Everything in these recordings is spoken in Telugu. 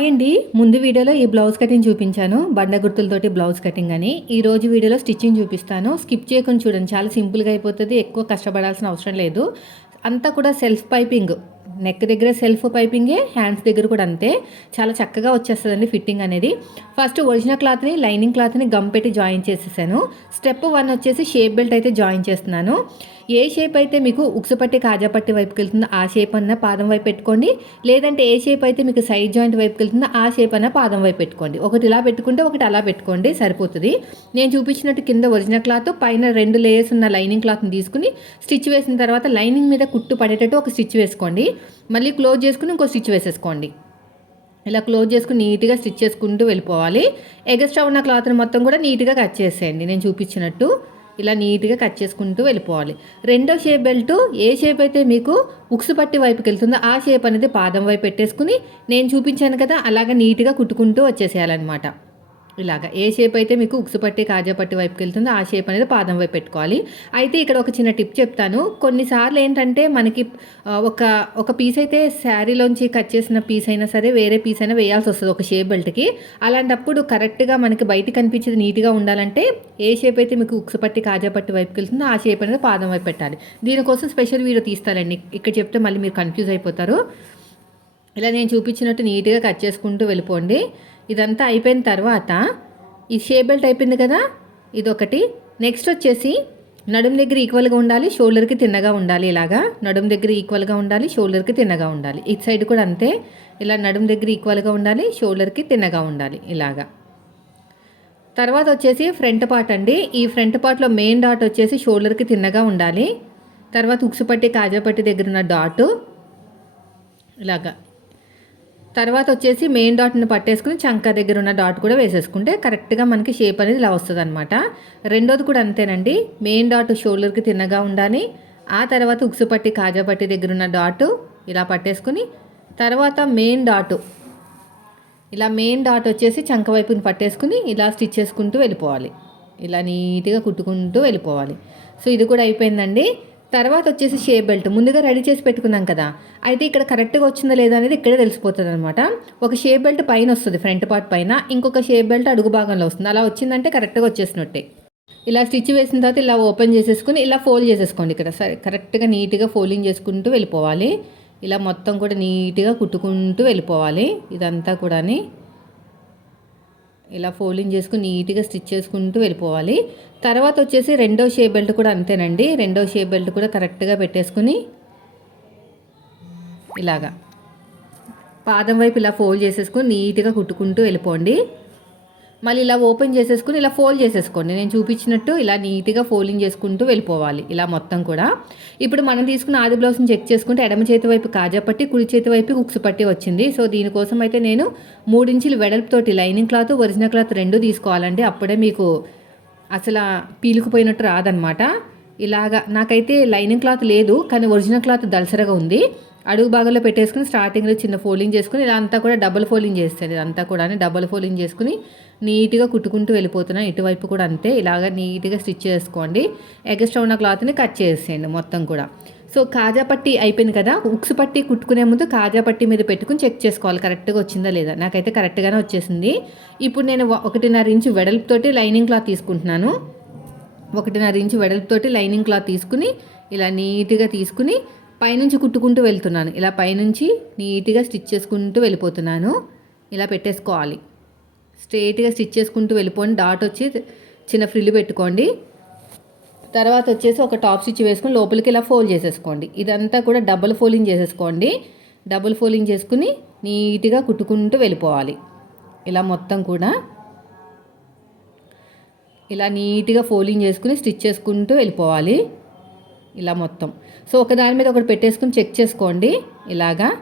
హాయ్ అండి. ముందు వీడియోలో ఈ బ్లౌజ్ కటింగ్ చూపించాను. బండ గుర్తులతోటి బ్లౌజ్ కటింగ్ అని. ఈ రోజు వీడియోలో స్టిచ్చింగ్ చూపిస్తాను. స్కిప్ చేయకుండా చూడండి. చాలా సింపుల్గా అయిపోతుంది. ఎక్కువ కష్టపడాల్సిన అవసరం లేదు. అంతా కూడా సెల్ఫ్ పైపింగ్ నెక్ దగ్గర సెల్ఫ్ పైపింగే హ్యాండ్స్ దగ్గర కూడా అంతే. చాలా చక్కగా వచ్చేస్తుందండి ఫిట్టింగ్ అనేది. ఫస్ట్ ఒరిజినల్ క్లాత్ని లైనింగ్ క్లాత్ని గమ్ పెట్టి జాయిన్ చేసేసాను. స్టెప్ వన్ వచ్చేసి షేప్ బెల్ట్ అయితే జాయిన్ చేస్తున్నాను. ఏ షేప్ అయితే మీకు ఉక్సుపట్టి కాజాపట్టి వైపుకి వెళ్తుందో ఆ షేప్ అన్న పాదం వైపు పెట్టుకోండి. లేదంటే ఏ షేప్ అయితే మీకు సైడ్ జాయింట్ వైపుకి వెళ్తుందో ఆ షేప్ అన్న పాదం వైపు పెట్టుకోండి. ఒకటి ఇలా పెట్టుకుంటే ఒకటి అలా పెట్టుకోండి సరిపోతుంది. నేను చూపించినట్టు కింద ఒరిజినల్ క్లాత్ పైన రెండు లేయర్స్ ఉన్న లైనింగ్ క్లాత్ని తీసుకుని స్టిచ్ వేసిన తర్వాత లైనింగ్ మీద కుట్టు పడేటట్టు ఒక స్టిచ్ వేసుకోండి. మళ్ళీ క్లోజ్ చేసుకుని ఇంకో స్టిచ్ వేసేసుకోండి. ఇలా క్లోజ్ చేసుకుని నీట్గా స్టిచ్ చేసుకుంటూ వెళ్ళిపోవాలి. ఎగస్ట్రా ఉన్న క్లాత్ని మొత్తం కూడా నీట్గా కట్ చేసేయండి. నేను చూపించినట్టు. ఇలా నీట్గా కట్ చేసుకుంటూ వెళ్ళిపోవాలి. రెండో షేప్ బెల్ట్ ఏ షేప్ అయితే మీకు ఉక్సు పట్టి వైపుకి వెళ్తుందో ఆ షేప్ అనేది పాదం వైపు పెట్టేసుకుని నేను చూపించాను కదా అలాగ నీట్గా కుట్టుకుంటూ వచ్చేసేయాలన్నమాట. ఇలాగా. ఏ షేప్ అయితే మీకు ఉక్సు పట్టి కాజా పట్టి వైపుకి వెళ్తుందో ఆ షేప్ అనేది పాదం వైపు పెట్టుకోవాలి. అయితే ఇక్కడ ఒక చిన్న టిప్ చెప్తాను. కొన్నిసార్లు ఏంటంటే మనకి ఒక ఒక పీస్ అయితే శారీలోంచి కట్ చేసిన పీస్ అయినా సరే వేరే పీస్ అయినా వేయాల్సి వస్తుంది ఒక షేప్ బెల్ట్కి అలాంటప్పుడు కరెక్ట్గా మనకి బయట కనిపించేది నీట్గా ఉండాలంటే ఏ షేప్ అయితే మీకు ఉక్సు పట్టి కాజా పట్టి వైపుకి వెళ్తుందో ఆ షేప్ అనేది పాదం వైపు పెట్టాలి. దీనికోసం స్పెషల్ వీడియో తీస్తారండి ఇక్కడ చెప్తే మళ్ళీ మీరు కన్ఫ్యూజ్ అయిపోతారు. ఇలా నేను చూపించినట్టు నీట్గా కట్ చేసుకుంటూ వెళ్ళిపోండి. ఇదంతా అయిపోయిన తర్వాత ఈ షే బెల్ట్ అయిపోయింది కదా ఇదొకటి. నెక్స్ట్ వచ్చేసి నడుం దగ్గర ఈక్వల్గా ఉండాలి షోల్డర్కి తిన్నగా ఉండాలి ఇలాగా. నడుం దగ్గర ఈక్వల్గా ఉండాలి షోల్డర్కి తిన్నగా ఉండాలి. ఇటు సైడ్ కూడా అంతే. ఇలా నడుం దగ్గర ఈక్వల్గా ఉండాలి షోల్డర్కి తిన్నగా ఉండాలి ఇలాగా. తర్వాత వచ్చేసి ఫ్రంట్ పార్ట్ అండి. ఈ ఫ్రంట్ పార్ట్లో మెయిన్ డాట్ వచ్చేసి షోల్డర్కి తిన్నగా ఉండాలి. తర్వాత ఉక్సుపట్టి కాజాపట్టి దగ్గర ఉన్న డాటు. ఇలాగా. తర్వాత వచ్చేసి మెయిన్ డాట్ని పట్టేసుకుని చంక దగ్గర ఉన్న డాట్ కూడా వేసేసుకుంటే కరెక్ట్గా మనకి షేప్ అనేది ఇలా వస్తుంది అనమాట రెండోది కూడా అంతేనండి. మెయిన్ డాట్ షోల్డర్కి తిన్నగా ఉండాలి. ఆ తర్వాత ఉక్సుపట్టి కాజాపట్టి దగ్గర ఉన్న డాట్ ఇలా పట్టేసుకుని తర్వాత మెయిన్ డాట్ ఇలా మెయిన్ డాట్ వచ్చేసి చంక వైపుని పట్టేసుకుని ఇలా స్టిచ్ చేసుకుంటూ వెళ్ళిపోవాలి. ఇలా నీట్గా కుట్టుకుంటూ వెళ్ళిపోవాలి. సో ఇది కూడా అయిపోయిందండి. తర్వాత వచ్చేసి షేప్ బెల్ట్. ముందుగా రెడీ చేసి పెట్టుకున్నాం కదా. అయితే ఇక్కడ కరెక్ట్గా వచ్చిందా లేదా అనేది ఇక్కడే తెలిసిపోతుంది అనమాట ఒక షేప్ బెల్ట్ పైన వస్తుంది ఫ్రంట్ పార్ట్ పైన. ఇంకొక షేప్ బెల్ట్ అడుగు భాగంలో వస్తుంది. అలా వచ్చిందంటే కరెక్ట్గా వచ్చేసినట్టే. ఇలా స్టిచ్ వేసిన తర్వాత ఇలా ఓపెన్ చేసేసుకుని ఇలా ఫోల్డ్ చేసేసుకోండి ఇక్కడ. సరే కరెక్ట్గా నీట్గా ఫోల్డింగ్ చేసుకుంటూ వెళ్ళిపోవాలి. ఇలా మొత్తం కూడా నీట్గా కుట్టుకుంటూ వెళ్ళిపోవాలి. ఇదంతా కూడాని. ఇలా ఫోల్డింగ్ చేసుకుని నీట్గా స్టిచ్ చేసుకుంటూ వెళ్ళిపోవాలి. తర్వాత వచ్చేసి రెండో షేప్ బెల్ట్ కూడా అంతేనండి. రెండో షేప్ బెల్ట్ కూడా కరెక్ట్గా పెట్టేసుకుని ఇలాగా. పాదం వైపు ఇలా ఫోల్డ్ చేసేసుకుని నీట్గా కుట్టుకుంటూ వెళ్ళిపోండి. మళ్ళీ ఇలా ఓపెన్ చేసేసుకుని ఇలా ఫోల్డ్ చేసేసుకోండి. నేను చూపించినట్టు ఇలా నీట్గా ఫోల్డింగ్ చేసుకుంటూ వెళ్ళిపోవాలి ఇలా మొత్తం కూడా. ఇప్పుడు మనం తీసుకున్న ఆది బ్లౌజ్ని చెక్ చేసుకుంటే ఎడమ చేతి వైపు కాజా పట్టి కుడి చేతి వైపు ఉక్స్ పట్టి వచ్చింది. సో దీనికోసం అయితే నేను మూడించులు వెడల్పుతోటి లైనింగ్ క్లాత్ ఒరిజినల్ క్లాత్ రెండు తీసుకోవాలండి అప్పుడే మీకు అసలు పీలుకుపోయినట్టు రాదనమాట ఇలాగా నాకైతే లైనింగ్ క్లాత్ లేదు కానీ ఒరిజినల్ క్లాత్ దలసరగా ఉంది. అడుగు భాగంలో పెట్టేసుకుని స్టార్టింగ్లో చిన్న ఫోల్డింగ్ చేసుకుని ఇలా అంతా కూడా డబుల్ ఫోల్డింగ్ చేస్తాను ఇదంతా కూడా డబుల్ ఫోల్డింగ్ చేసుకుని నీట్గా కుట్టుకుంటూ వెళ్ళిపోతున్నాను. ఇటువైపు కూడా అంతే. ఇలాగ నీట్గా స్టిచ్ చేసుకోండి. ఎగస్ట్రా ఉన్న క్లాత్ని కట్ చేసేయండి మొత్తం కూడా. సో కాజా పట్టి అయిపోయింది కదా? ఉక్స్ పట్టి కుట్టుకునే ముందు కాజా పట్టి మీద పెట్టుకుని చెక్ చేసుకోవాలి. కరెక్ట్గా వచ్చిందా లేదా? నాకైతే కరెక్ట్గానే వచ్చేసింది. ఇప్పుడు నేను ఒకటిన్నర ఇంచు వెడల్పుతోటి లైనింగ్ క్లాత్ తీసుకుంటున్నాను. ఒకటిన్నర ఇంచు వెడల్పుతోటి లైనింగ్ క్లాత్ తీసుకుని ఇలా నీట్గా తీసుకుని పైనుంచి కుట్టుకుంటూ వెళ్తున్నాను. ఇలా పైనుంచి నీట్గా స్టిచ్ చేసుకుంటూ వెళ్ళిపోతున్నాను. ఇలా పెట్టేసుకోవాలి. స్ట్రైట్గా స్టిచ్ చేసుకుంటూ వెళ్ళిపోండి డాట్ వచ్చి చిన్న ఫ్రిల్ పెట్టుకోండి. తర్వాత వచ్చేసి ఒక టాప్ స్టిచ్ వేసుకుని లోపలికి ఇలా ఫోల్డ్ చేసేసుకోండి. ఇదంతా కూడా డబుల్ ఫోల్డింగ్ చేసేసుకోండి. డబుల్ ఫోల్డింగ్ చేసుకుని నీట్గా కుట్టుకుంటూ వెళ్ళిపోవాలి. ఇలా మొత్తం కూడా ఇలా నీట్గా ఫోల్డింగ్ చేసుకుని స్టిచ్ చేసుకుంటూ వెళ్ళిపోవాలి. ఇలా మొత్తం. సో ఒకదాని మీద ఒకటి పెట్టేసుకుని చెక్ చేసుకోండి. ఇలాగా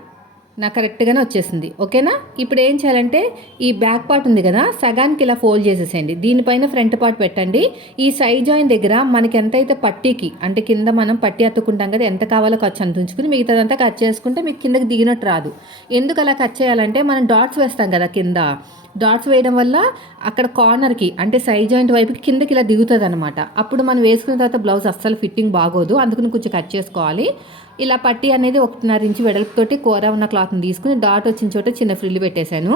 నాకు కరెక్ట్గానే వచ్చేసింది. ఓకేనా? ఇప్పుడు ఏం చేయాలంటే ఈ బ్యాక్ పార్ట్ ఉంది కదా సగానికి ఇలా ఫోల్డ్ చేసేసేయండి. దీనిపైన ఫ్రంట్ పార్ట్ పెట్టండి. ఈ సైడ్ జాయిన్ దగ్గర మనకి ఎంత అయితే పట్టీకి అంటే కింద మనం పట్టి అత్తుకుంటాం కదా ఎంత కావాలో ఖర్చు అంత ఉంచుకుని మిగతాదంతా కట్ చేసుకుంటే మీకు కిందకి దిగినట్టు రాదు. ఎందుకు అలా కట్ చేయాలంటే మనం డాట్స్ వేస్తాం కదా కింద. డాట్స్ వేయడం వల్ల అక్కడ కార్నర్కి అంటే సైడ్ జాయింట్ వైపుకి కిందకి ఇలా దిగుతుంది అనమాట అప్పుడు మనం వేసుకున్న తర్వాత బ్లౌజ్ అస్సలు ఫిట్టింగ్ బాగోదు. అందుకని కొంచెం కట్ చేసుకోవాలి. ఇలా పట్టి అనేది ఒకటిన్నర ఇంచు వెడల్పుతోటి కూర ఉన్న క్లాత్ని తీసుకుని డాట్ వచ్చిన చోట చిన్న ఫ్రిల్లు పెట్టేశాను.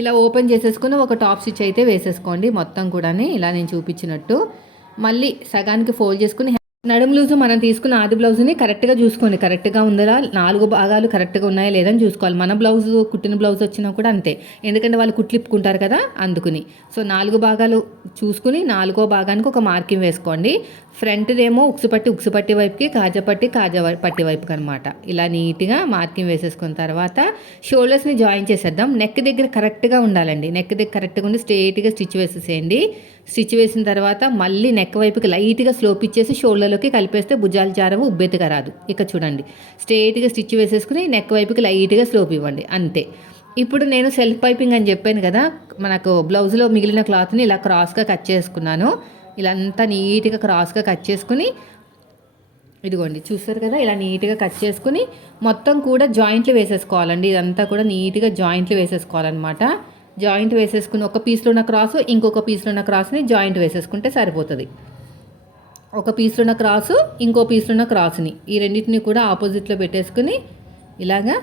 ఇలా ఓపెన్ చేసేసుకుని ఒక టాప్ స్టిచ్ అయితే వేసేసుకోండి. మొత్తం కూడా ఇలా నేను చూపించినట్టు. మళ్ళీ సగానికి ఫోల్డ్ చేసుకుని నడుము లూజు మనం తీసుకున్న ఆది బ్లౌజ్ని కరెక్ట్గా చూసుకోండి. కరెక్ట్గా ఉందా నాలుగు భాగాలు కరెక్ట్గా ఉన్నాయా లేదని చూసుకోవాలి. మన బ్లౌజ్ కుట్టిన బ్లౌజ్ వచ్చినా కూడా అంతే. ఎందుకంటే వాళ్ళు కుట్లిప్పుకుంటారు కదా అందుకుని. సో నాలుగు భాగాలు చూసుకుని నాలుగో భాగానికి ఒక మార్కింగ్ వేసుకోండి. ఫ్రంట్దేమో ఉక్సుపట్టి ఉక్సుపట్టి వైపుకి కాజపట్టి కాజా పట్టి వైపుకి అనమాట ఇలా నీట్గా మార్కింగ్ వేసేసుకున్న తర్వాత షోల్డర్స్ని జాయిన్ చేసేద్దాం. నెక్ దగ్గర కరెక్ట్గా ఉండాలండి. నెక్ దగ్గర కరెక్ట్గా ఉండి స్ట్రేట్గా స్టిచ్ వేసేసేయండి. స్టిచ్ వేసిన తర్వాత మళ్ళీ నెక్ వైపుకి లైట్గా స్లోప్ ఇచ్చేసి షోల్డర్లోకి కలిపేస్తే భుజాలు జారవు ఉబ్బెత్తుగా రాదు. ఇక చూడండి. స్ట్రేట్గా స్టిచ్ వేసేసుకుని నెక్ వైపుకి లైట్గా స్లోప్ ఇవ్వండి. అంతే. ఇప్పుడు నేను సెల్ఫ్ పైపింగ్ అని చెప్పాను కదా మనకు బ్లౌజ్లో మిగిలిన క్లాత్ని ఇలా క్రాస్గా కట్ చేసుకున్నాను. ఇలా అంతా నీట్గా క్రాస్గా కట్ చేసుకుని ఇదిగోండి చూస్తారు కదా ఇలా నీట్గా కట్ చేసుకుని మొత్తం కూడా జాయింట్లు వేసేసుకోవాలండి. ఇదంతా కూడా నీట్గా జాయింట్లు వేసేసుకోవాలన్నమాట. జాయింట్ వేసేసుకుని ఒక పీస్లో ఉన్న క్రాసు ఇంకొక పీస్లో ఉన్న క్రాస్ని జాయింట్ వేసేసుకుంటే సరిపోతుంది. ఒక పీస్లో ఉన్న క్రాసు ఇంకో పీస్లో ఉన్న క్రాస్ని. ఈ రెండింటిని కూడా ఆపోజిట్లో పెట్టేసుకుని ఇలాగా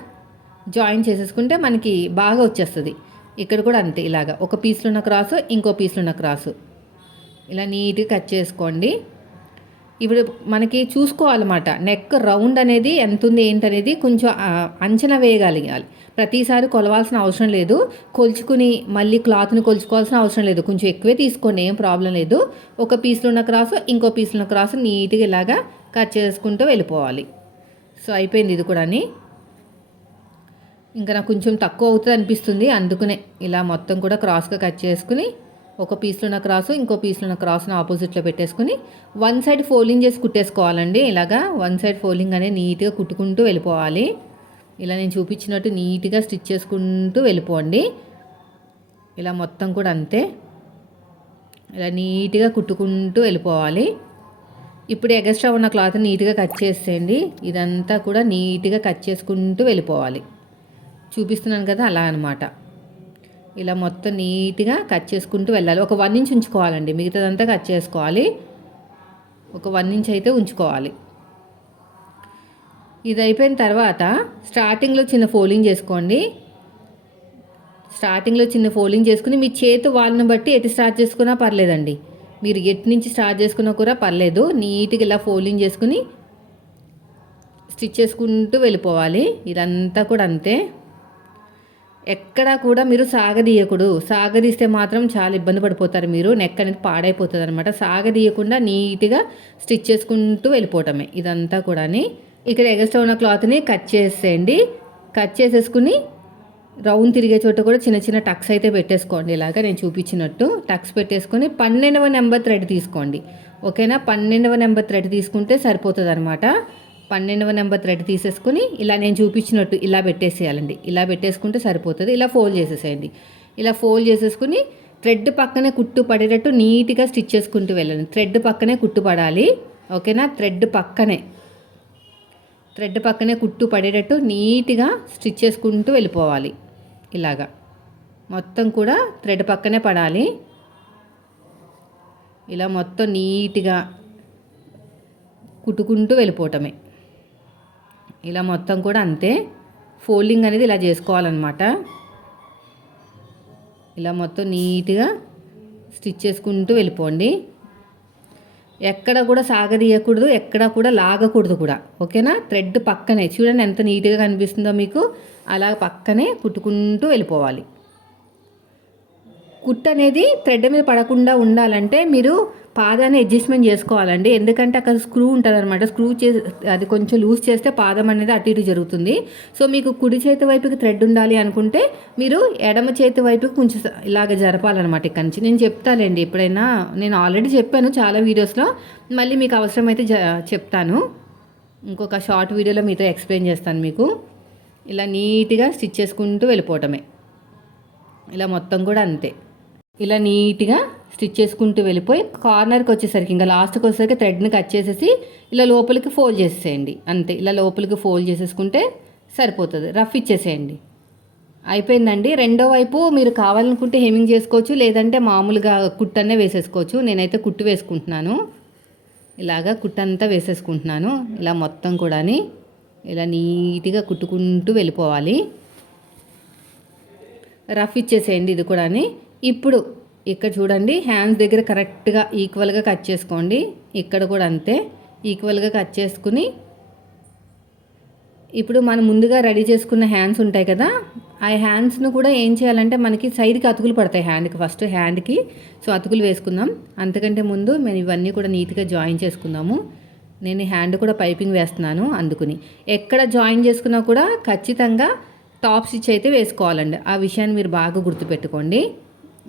జాయిన్ చేసేసుకుంటే మనకి బాగా వచ్చేస్తుంది. ఇక్కడ కూడా అంతే ఇలాగా. ఒక పీస్లో ఉన్న క్రాసు ఇంకో పీస్లో ఉన్న క్రాసు. ఇలా నీట్గా కట్ చేసుకోండి. ఇప్పుడు మనకి చూసుకోవాలన్నమాట. నెక్ రౌండ్ అనేది ఎంత ఉంది ఏంటనేది కొంచెం అంచనా వేయగలిగాలి. ప్రతిసారి కొలవాల్సిన అవసరం లేదు. కొలుచుకుని మళ్ళీ క్లాత్ని కొలుచుకోవాల్సిన అవసరం లేదు. కొంచెం ఎక్కువే తీసుకోండి ఏం ప్రాబ్లం లేదు. ఒక పీస్లో ఉన్న క్రాస్ ఇంకో పీస్లో ఉన్న క్రాస్ నీట్గా ఇలాగా కట్ చేసుకుంటూ వెళ్ళిపోవాలి. సో అయిపోయింది ఇది కూడా ఇంకా నాకు కొంచెం తక్కువ అవుతుంది అనిపిస్తుంది అందుకనే ఇలా మొత్తం కూడా క్రాస్గా కట్ చేసుకుని ఒక పీస్లో ఉన్న క్రాసు ఇంకో పీస్లో ఉన్న క్రాస్ను ఆపోజిట్లో పెట్టేసుకుని వన్ సైడ్ ఫోల్డింగ్ చేసి కుట్టేసుకోవాలండి. ఇలాగా వన్ సైడ్ ఫోల్డింగ్ అనేది నీట్గా కుట్టుకుంటూ వెళ్ళిపోవాలి. ఇలా నేను చూపించినట్టు నీట్గా స్టిచ్ చేసుకుంటూ వెళ్ళిపోండి. ఇలా మొత్తం కూడా అంతే. ఇలా నీట్గా కుట్టుకుంటూ వెళ్ళిపోవాలి. ఇప్పుడు ఎగస్ట్రా ఉన్న క్లాత్ నీట్గా కట్ చేసేయండి. ఇదంతా కూడా నీట్గా కట్ చేసుకుంటూ వెళ్ళిపోవాలి. చూపిస్తున్నాను కదా అలా అనమాట ఇలా మొత్తం నీట్గా కట్ చేసుకుంటూ వెళ్ళాలి. ఒక వన్ ఇంచ్ ఉంచుకోవాలండి. మిగతాదంతా కట్ చేసుకోవాలి. ఒక వన్ ఇంచ్ అయితే ఉంచుకోవాలి. ఇది అయిపోయిన తర్వాత స్టార్టింగ్లో చిన్న ఫోల్డింగ్ చేసుకోండి. స్టార్టింగ్లో చిన్న ఫోల్డింగ్ చేసుకుని మీ చేతి వాళ్ళని బట్టి ఎటు స్టార్ట్ చేసుకున్నా పర్లేదండి. మీరు ఎటు నుంచి స్టార్ట్ చేసుకున్నా కూడా పర్లేదు. నీట్గా ఇలా ఫోల్డింగ్ చేసుకుని స్టిచ్ చేసుకుంటూ వెళ్ళిపోవాలి. ఇదంతా కూడా అంతే. ఎక్కడా కూడా మీరు సాగదీయకూడదు సాగదీస్తే మాత్రం చాలా ఇబ్బంది పడిపోతారు మీరు. నెక్ అనేది పాడైపోతుంది అనమాట సాగదీయకుండా నీట్గా స్టిచ్ చేసుకుంటూ వెళ్ళిపోవటమే. ఇదంతా కూడా ఇక్కడ ఎగస్ట్రా ఉన్న క్లాత్ని కట్ చేసేయండి. కట్ చేసేసుకుని రౌండ్ తిరిగే చోట కూడా చిన్న చిన్న టక్స్ అయితే పెట్టేసుకోండి. ఇలాగా నేను చూపించినట్టు టక్స్ పెట్టేసుకొని పన్నెండవ నెంబర్ థ్రెడ్ తీసుకోండి. ఓకేనా? పన్నెండవ నెంబర్ థ్రెడ్ తీసుకుంటే సరిపోతుంది అనమాట పన్నెండవ నెంబర్ థ్రెడ్ తీసేసుకుని ఇలా నేను చూపించినట్టు ఇలా పెట్టేసేయాలండి. ఇలా పెట్టేసుకుంటే సరిపోతుంది. ఇలా ఫోల్డ్ చేసేసేయండి. ఇలా ఫోల్డ్ చేసేసుకుని థ్రెడ్ పక్కనే కుట్టు పడేటట్టు నీట్గా స్టిచ్ చేసుకుంటూ వెళ్ళండి. థ్రెడ్ పక్కనే కుట్టు పడాలి. ఓకేనా? థ్రెడ్ పక్కనే. థ్రెడ్ పక్కనే కుట్టు పడేటట్టు నీట్గా స్టిచ్ చేసుకుంటూ వెళ్ళిపోవాలి. ఇలాగా. మొత్తం కూడా థ్రెడ్ పక్కనే పడాలి. ఇలా మొత్తం నీట్గా కుట్టుకుంటూ వెళ్ళిపోవటమే. ఇలా మొత్తం కూడా అంతే. ఫోల్డింగ్ అనేది ఇలా చేసుకోవాలన్నమాట. ఇలా మొత్తం నీట్గా స్టిచ్ చేసుకుంటూ వెళ్ళిపోండి. ఎక్కడ కూడా సాగదీయకూడదు ఎక్కడ కూడా లాగకూడదు కూడా. ఓకేనా? థ్రెడ్ పక్కనే. చూడండి ఎంత నీట్గా కనిపిస్తుందో మీకు. అలా పక్కనే కుట్టుకుంటూ వెళ్ళిపోవాలి. కుట్ అనేది థ్రెడ్ మీద పడకుండా ఉండాలంటే మీరు పాదాన్ని అడ్జస్ట్మెంట్ చేసుకోవాలండి. ఎందుకంటే అక్కడ స్క్రూ ఉంటుంది అనమాట స్క్రూ చే అది కొంచెం లూజ్ చేస్తే పాదం అనేది అటు ఇటు జరుగుతుంది. సో మీకు కుడి చేతి వైపుకి థ్రెడ్ ఉండాలి అనుకుంటే మీరు ఎడమ చేతి వైపుకి కొంచెం ఇలాగ జరపాలన్నమాట ఇక్కడ నుంచి. నేను చెప్తాలేండి. ఎప్పుడైనా నేను ఆల్రెడీ చెప్పాను చాలా వీడియోస్లో. మళ్ళీ మీకు అవసరమైతే చెప్తాను. ఇంకొక షార్ట్ వీడియోలో మీతో ఎక్స్ప్లెయిన్ చేస్తాను మీకు. ఇలా నీట్గా స్టిచ్ చేసుకుంటూ వెళ్ళిపోవటమే. ఇలా మొత్తం కూడా అంతే. ఇలా నీట్గా స్టిచ్ చేసుకుంటూ వెళ్ళిపోయి కార్నర్కి వచ్చేసరికి ఇంకా లాస్ట్కి వచ్చేసరికి థ్రెడ్ని కట్ చేసేసి ఇలా లోపలికి ఫోల్డ్ చేసేయండి అంతే ఇలా లోపలికి ఫోల్డ్ చేసేసుకుంటే సరిపోతుంది. రఫ్ ఇచ్చేసేయండి. అయిపోయిందండి. రెండో వైపు మీరు కావాలనుకుంటే హెమింగ్ చేసుకోవచ్చు లేదంటే మామూలుగా కుట్టనే వేసేసుకోవచ్చు. నేనైతే కుట్టు వేసుకుంటున్నాను. ఇలాగా కుట్టంతా వేసేసుకుంటున్నాను. ఇలా మొత్తం కూడాని ఇలా నీట్గా కుట్టుకుంటూ వెళ్ళిపోవాలి. రఫ్ ఇచ్చేసేయండి ఇది కూడాని. ఇప్పుడు ఇక్కడ చూడండి హ్యాండ్స్ దగ్గర కరెక్ట్గా ఈక్వల్గా కట్ చేసుకోండి. ఇక్కడ కూడా అంతే ఈక్వల్గా కట్ చేసుకుని ఇప్పుడు మనం ముందుగా రెడీ చేసుకున్న హ్యాండ్స్ ఉంటాయి కదా ఆ హ్యాండ్స్ను కూడా ఏం చేయాలంటే మనకి సైడ్కి అతుకులు పడతాయి హ్యాండ్కి ఫస్ట్ హ్యాండ్కి సో అతుకులు వేసుకుందాం. అంతకంటే ముందు మేము ఇవన్నీ కూడా నీట్గా జాయిన్ చేసుకుందాము. నేను హ్యాండ్ కూడా పైపింగ్ వేస్తున్నాను అందుకుని. ఎక్కడ జాయిన్ చేసుకున్నా కూడా ఖచ్చితంగా టాప్ స్టిచ్ అయితే వేసుకోవాలండి. ఆ విషయాన్ని మీరు బాగా గుర్తుపెట్టుకోండి.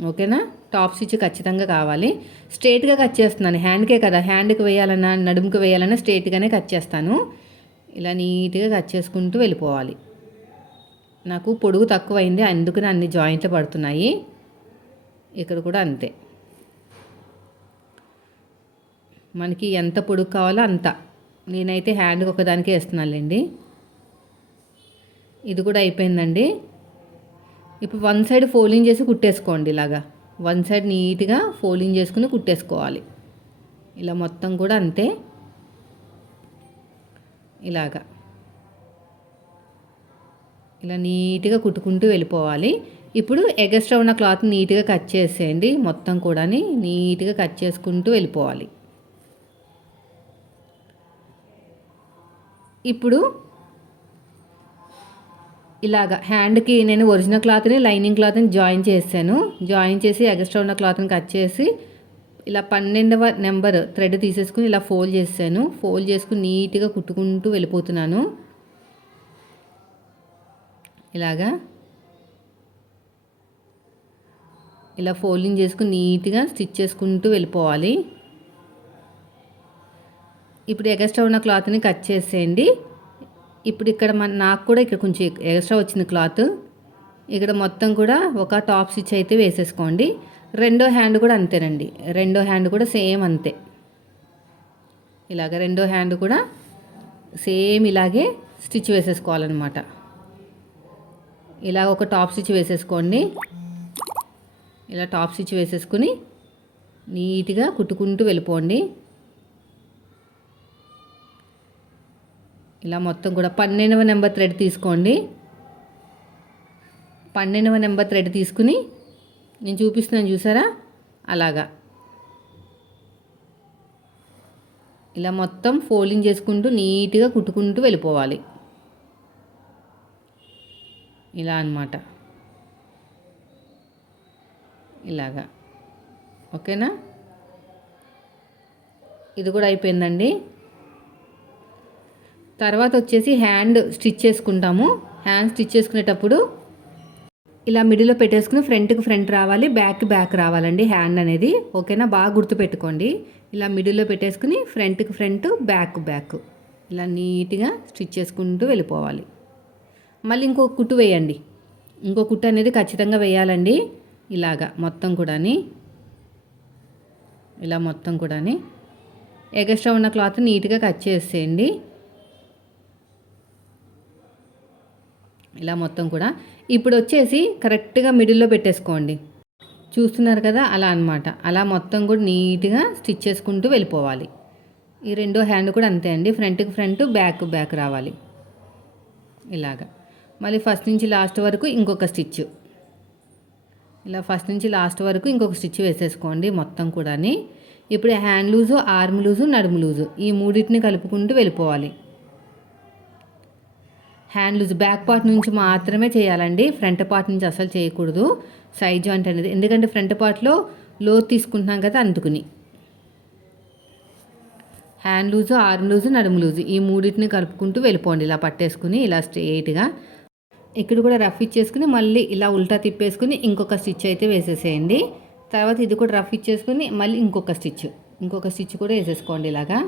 ఓకేనా? టాప్ స్టిచ్ ఖచ్చితంగా కావాలి. స్ట్రేట్గా కట్ చేస్తున్నాను. హ్యాండ్కే కదా. హ్యాండ్కి వేయాలన్నా నడుముకి వేయాలన్నా స్ట్రేట్గానే కట్ చేస్తాను. ఇలా నీట్గా కట్ చేసుకుంటూ వెళ్ళిపోవాలి. నాకు పొడుగు తక్కువైంది. అందుకని అన్ని జాయింట్లు పడుతున్నాయి. ఇక్కడ కూడా అంతే. మనకి ఎంత పొడుగు కావాలో అంత. నేనైతే హ్యాండ్కి ఒకదానికే వేస్తున్నానులేండి. ఇది కూడా అయిపోయిందండి. ఇప్పుడు వన్ సైడ్ ఫోల్డింగ్ చేసి కుట్టేసుకోండి ఇలాగా. వన్ సైడ్ నీట్గా ఫోల్డింగ్ చేసుకుని కుట్టేసుకోవాలి. ఇలా మొత్తం కూడా అంతే. ఇలాగా. ఇలా నీట్గా కుట్టుకుంటూ వెళ్ళిపోవాలి. ఇప్పుడు ఎగస్ట్రా ఉన్న క్లాత్ నీట్గా కట్ చేసేయండి. మొత్తం కూడా నీట్గా కట్ చేసుకుంటూ వెళ్ళిపోవాలి. ఇప్పుడు ఇలాగ హ్యాండ్కి నేను ఒరిజినల్ క్లాత్ని లైనింగ్ క్లాత్ని జాయిన్ చేశాను. జాయిన్ చేసి ఎగస్ట్రా ఉన్న క్లాత్ని కట్ చేసి ఇలా పన్నెండవ నెంబర్ థ్రెడ్ తీసేసుకుని ఇలా ఫోల్డ్ చేశాను. ఫోల్డ్ చేసుకుని నీట్గా కుట్టుకుంటూ వెళ్ళిపోతున్నాను. ఇలాగా ఇలా ఫోల్డింగ్ చేసుకుని నీట్గా స్టిచ్ చేసుకుంటూ వెళ్ళిపోవాలి. ఇప్పుడు ఎగస్ట్రా ఉన్న క్లాత్ని కట్ చేసేయండి. ఇప్పుడు ఇక్కడ మన నాకు కూడా ఇక్కడ కొంచెం ఎక్స్ట్రా వచ్చింది క్లాత్. ఇక్కడ మొత్తం కూడా ఒక టాప్ స్టిచ్ అయితే వేసేసుకోండి. రెండో హ్యాండ్ కూడా అంతేనండి. రెండో హ్యాండ్ కూడా సేమ్ అంతే. ఇలాగ రెండో హ్యాండ్ కూడా సేమ్ ఇలాగే స్టిచ్ వేసేసుకోవాలన్నమాట. ఇలా ఒక టాప్ స్టిచ్ వేసేసుకోండి. ఇలా టాప్ స్టిచ్ వేసేసుకుని నీట్గా కుట్టుకుంటూ వెళ్ళిపోండి. ఇలా మొత్తం కూడా పన్నెండవ నెంబర్ థ్రెడ్ తీసుకోండి. పన్నెండవ నెంబర్ థ్రెడ్ తీసుకుని నేను చూపిస్తున్నాను చూసారా? అలాగా. ఇలా మొత్తం ఫోల్డింగ్ చేసుకుంటూ నీట్గా కుట్టుకుంటూ వెళ్ళిపోవాలి. ఇలా అనమాట ఇలాగా. ఓకేనా? ఇది కూడా అయిపోయిందండి. తర్వాత వచ్చేసి హ్యాండ్ స్టిచ్ చేసుకుంటాము. హ్యాండ్ స్టిచ్ చేసుకునేటప్పుడు ఇలా మిడిల్లో పెట్టేసుకుని ఫ్రంట్కి ఫ్రంట్ రావాలి బ్యాక్ బ్యాక్ రావాలండి హ్యాండ్ అనేది. ఓకేనా బాగా గుర్తుపెట్టుకోండి. ఇలా మిడిల్లో పెట్టేసుకుని ఫ్రంట్కి ఫ్రంట్ బ్యాక్ బ్యాక్ ఇలా నీట్గా స్టిచ్ చేసుకుంటూ వెళ్ళిపోవాలి. మళ్ళీ ఇంకో కుట్టు వేయండి. ఇంకో కుట్టు అనేది ఖచ్చితంగా వేయాలండి. ఇలాగా మొత్తం కూడాని. ఇలా మొత్తం కూడాని. ఎగస్ట్రా ఉన్న క్లాత్ నీట్గా కట్ చేసేయండి. ఇలా మొత్తం కూడా. ఇప్పుడు వచ్చేసి కరెక్ట్గా మిడిల్లో పెట్టేసుకోండి. చూస్తున్నారు కదా అలా అనమాట అలా మొత్తం కూడా నీట్గా స్టిచ్ చేసుకుంటూ వెళ్ళిపోవాలి. ఈ రెండో హ్యాండ్ కూడా అంతే అండి. ఫ్రంట్కి ఫ్రంట్ బ్యాక్ బ్యాక్ రావాలి. ఇలాగా. మళ్ళీ ఫస్ట్ నుంచి లాస్ట్ వరకు ఇంకొక స్టిచ్. ఇలా ఫస్ట్ నుంచి లాస్ట్ వరకు ఇంకొక స్టిచ్ వేసేసుకోండి మొత్తం కూడా ఇప్పుడు హ్యాండ్ లూజు ఆర్మ్ లూజు నడుము లూజు ఈ మూడింటిని కలుపుకుంటూ వెళ్ళిపోవాలి. హ్యాండ్ లూజ్ బ్యాక్ పార్ట్ నుంచి మాత్రమే చేయాలండి. ఫ్రంట్ పార్ట్ నుంచి అసలు చేయకూడదు. సైడ్ జాయింట్ అనేది. ఎందుకంటే ఫ్రంట్ పార్ట్లో లో తీసుకుంటున్నాం కదా అందుకుని. హ్యాండ్ లూజు ఆర్మ్ లూజు నడుము లూజు ఈ మూడింటిని కలుపుకుంటూ వెళ్ళిపోండి. ఇలా పట్టేసుకుని ఇలా స్ట్రెయిట్గా ఇక్కడ కూడా రఫ్ ఇచ్చేసుకుని మళ్ళీ ఇలా ఉల్టా తిప్పేసుకుని ఇంకొక స్టిచ్ అయితే వేసేసేయండి. తర్వాత ఇది కూడా రఫ్ ఇచ్చేసుకుని మళ్ళీ ఇంకొక స్టిచ్ ఇంకొక స్టిచ్ కూడా వేసేసుకోండి ఇలాగా.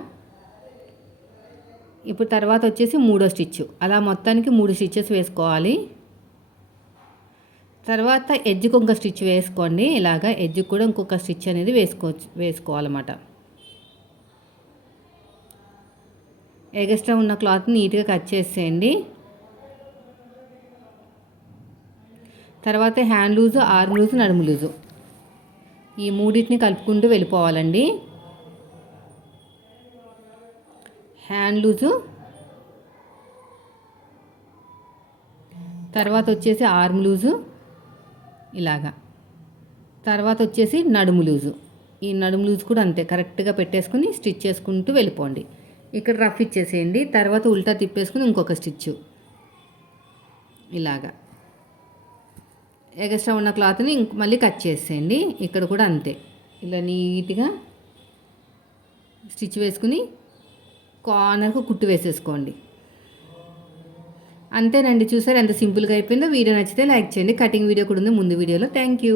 ఇప్పుడు తర్వాత వచ్చేసి మూడో స్టిచ్. అలా మొత్తానికి మూడు స్టిచ్చెస్ వేసుకోవాలి. తర్వాత ఎడ్జ్కి ఇంకొక స్టిచ్ వేసుకోండి. ఇలాగ ఎడ్జ్కి కూడా ఇంకొక స్టిచ్ అనేది వేసుకో వేసుకోవాలన్నమాట. ఎగస్ట్రా ఉన్న క్లాత్ నీట్గా కట్ చేసేయండి. తర్వాత హ్యాండ్ లూజు ఆర్మ్ లూజు నడుము లూజు. ఈ మూడింటిని కలుపుకుంటూ వెళ్ళిపోవాలండి. Hand loose. తర్వాత వచ్చేసి ఆర్మ్ లూజు. ఇలాగా. తర్వాత వచ్చేసి నడుము లూజు. ఈ నడుము లూజ్ కూడా అంతే కరెక్ట్గా పెట్టేసుకుని స్టిచ్ చేసుకుంటూ వెళ్ళిపోండి. ఇక్కడ రఫ్ ఇచ్చేసేయండి. తర్వాత ఉల్టా తిప్పేసుకుని ఇంకొక స్టిచ్చు ఇలాగా. ఎగస్ట్రా ఉన్న క్లాత్ని ఇంక మళ్ళీ కట్ చేసేయండి. ఇక్కడ కూడా అంతే. ఇలా నీట్గా స్టిచ్ వేసుకుని కార్నర్కు కుట్టు వేసేసుకోండి. అంతేనండి. చూసారు ఎంత సింపుల్గా అయిపోయిందో? వీడియో నచ్చితే లైక్ చేయండి. కటింగ్ వీడియో కూడా ఉంది. ముందు వీడియోలో. Thank you